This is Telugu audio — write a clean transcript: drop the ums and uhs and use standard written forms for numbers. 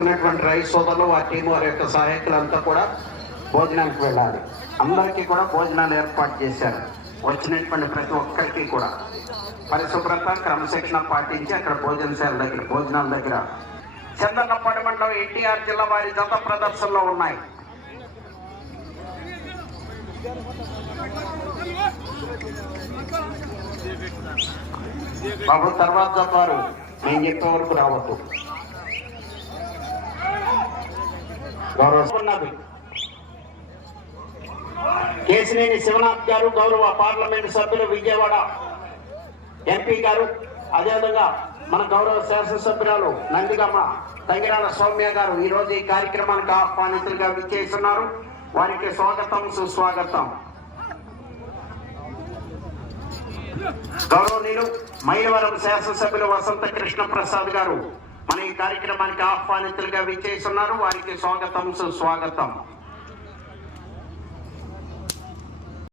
రైస్ సోదరులు ఆ టీం వారి యొక్క సహాయకులంతా కూడా భోజనానికి వెళ్ళాలి. అందరికీ కూడా భోజనాలు ఏర్పాటు చేశారు. వచ్చినటువంటి ప్రతి ఒక్కరికి కూడా పరిశుభ్రత క్రమశిక్షణ పాటించి అక్కడ భోజనాల దగ్గర చందన్నపాడు మండలం ఎన్టీఆర్ జిల్లా వారి జత ప్రదర్శనలో ఉన్నాయి. బాబు తర్వాత వారు నేను చెప్పే వరకు రావద్దు. గౌరవ కేసినేని శివనాథ్ గారు, గౌరవ పార్లమెంటు సభ్యులు, విజయవాడ ఎంపీ గారు, అదేవిధంగా మన గౌరవ శాసనసభ్యురాలు నందిగమ్మ తంగిరాల సౌమ్య గారు ఈ రోజు ఈ కార్యక్రమానికి ఆహ్వానితులుగా విచ్చేస్తున్నారు. వారికి స్వాగతం సుస్వాగతం. గౌరవనీయులు మైలవరం శాసనసభ్యులు వసంత కృష్ణ ప్రసాద్ గారు మన ఈ కార్యక్రమానికి ఆహ్వానితులుగా విచ్చేస్తున్నారు. వారికి స్వాగతం సుస్వాగతం.